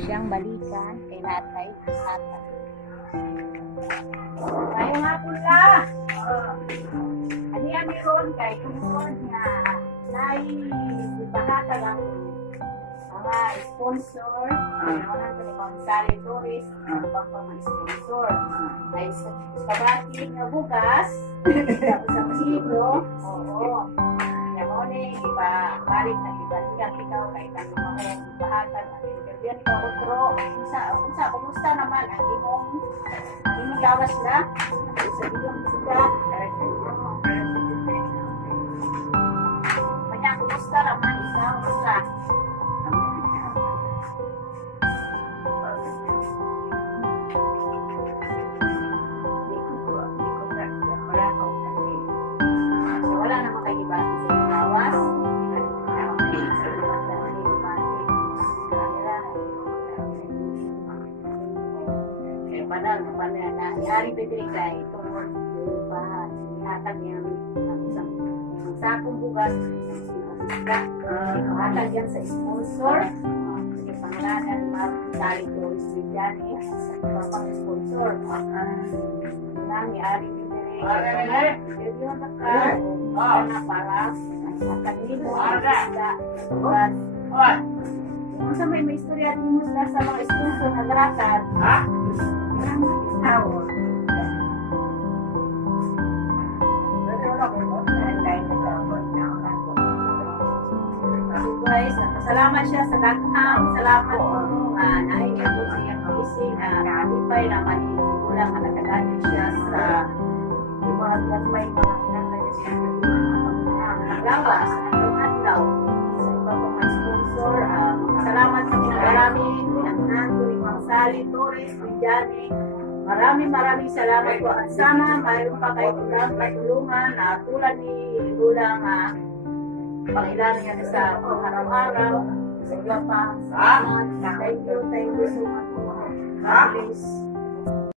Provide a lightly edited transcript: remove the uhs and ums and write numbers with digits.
siyang balikan kay natay ata. Kaya nga pula. Ano yan meron kay tungkol nga naibahata ng mga sponsor, mga Gonzales Torres, ang mga sponsor. Ay spaghetti na bukas, tapos sa Pasilio, oo. Yamone, balik na ibalikan ikaw kay tanong mga bahata ng interview ikaw otro. Kumusta naman ang imong gawas na? Sa iyong isda, kanya kumusta naman ikaw sa wala naman kayo ba sa gawas? Padahal na yari Petrika itong ihatag niya ang sakong bugas ihatag yan sa sponsor sa pangalanan Mari Doris Viviani sa papang sponsor nang yari Petrika interview na ka para kanino sa bugas kung sa may istorya din mo sa mga sponsor na garakan guys, salamat siya sa daghang salamat po naikabot siya ising kalipay na manikulang na nagagalit siya sa iba't may mga inanglan siya naglawas ang adlaw sa iba pang mga sponsor salamat kami maraming pinagnan tuwing mga Sally Torres Viviani maraming salamat po at sana mayroon pa kayo ilang katulungan na tulad ni Lulang pangilan niya sa araw-araw sa iba pa salamat thank you so much please